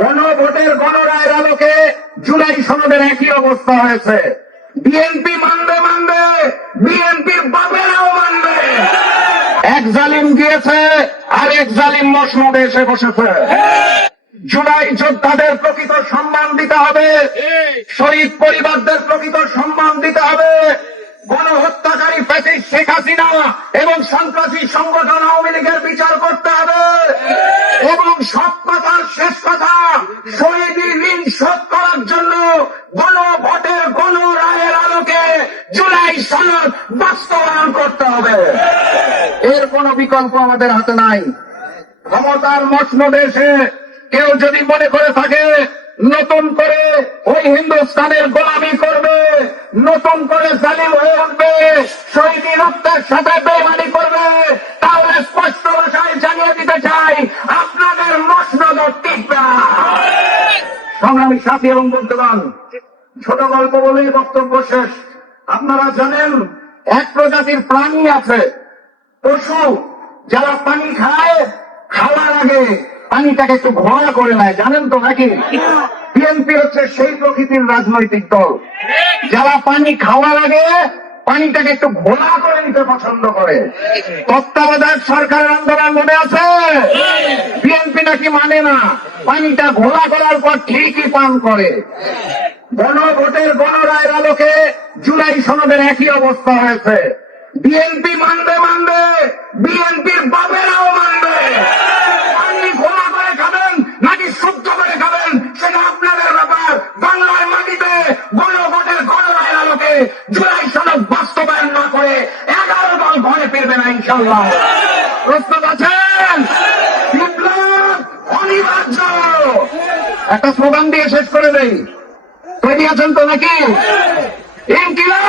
গণভোটের গণরায়ের আলোকে জুলাই সনদের একই অবস্থা হয়েছে। বিএনপি মানবে মানবে, বিএনপির বাপেরাও মানবে। এক জালিম গিয়েছে আর এক জালিম মসনদে এসে বসেছে। জুলাই যোদ্ধাদের প্রকৃত সম্মান দিতে হবে, শহীদ পরিবারদের প্রকৃত সম্মান দিতে হবে, গণহত্যাকারী ফ্যাসিস্ট শেখ হাসিনা এবং সন্ত্রাসী সংগঠন আওয়ামী লীগের বিচার করতে হবে এবং সব কথার শেষ কথা, শহীদ ঋণ শোধ করার জন্য গণভোটের গণরায়ের আলোকে জুলাই সনদ বাস্তবায়ন করতে হবে। এর কোনো বিকল্প আমাদের হাতে নাই। ক্ষমতার মসনদে এসে কেউ যদি মনে করে থাকে নতুন করে ওই হিন্দুস্তানের গোলামি করবে, নতুন করে জালিম হয়ে উঠবে, শহীদ রক্তের সাথে বেইমানি করবে, তাহলে স্পষ্ট ভাষায় জানিয়ে দিতে চাই আপনাদের মসনদ টিকবে না। সংগ্রামী সাথী এবং বন্ধুগণ, ছোট গল্প বলেই বক্তব্য শেষ। আপনারা জানেন এক প্রজাতির প্রাণী আছে, পশু, যারা পানি খায়, খাওয়ার আগে পানিটাকে একটু ঘোলা করে নেয়, জানেন তো নাকি? বিএনপি হচ্ছে সেই প্রকৃতির রাজনৈতিক দল যারা পানি খাওয়ার আগে পানিটাকে একটু ঘোলা করে নিতে পছন্দ করে। তত্ত্বাবধায়ক সরকারের আন্দোলন মনে আছে? বিএনপি নাকি মানে না, পানিটা ঘোলা করার পর ঠিকই পান করে। গণভোটের গণরায়ের আলোকে জুলাই সনদের একই অবস্থা হয়েছে। বিএনপি মানবে মানবে, বিএনপির বাপেরাও মানবে। পানি ঘোলা করে খাবেন নাকি শুদ্ধ করে খাবেন সেটা আপনাদের ব্যাপার। বাংলার মাটিতে গণভোটের গণরায়ের আলোকে জুলাই সনদ বাস্তবায়ন না করে 11 দল ঘরে ফিরবে না ইনশাল্লাহ। প্রস্তুত আছেন? বিপ্লব অনিবার্য। একটা স্লোগান দিয়ে শেষ করে দেই। তৈরি আছেন তো নাকি? ইনকিলাব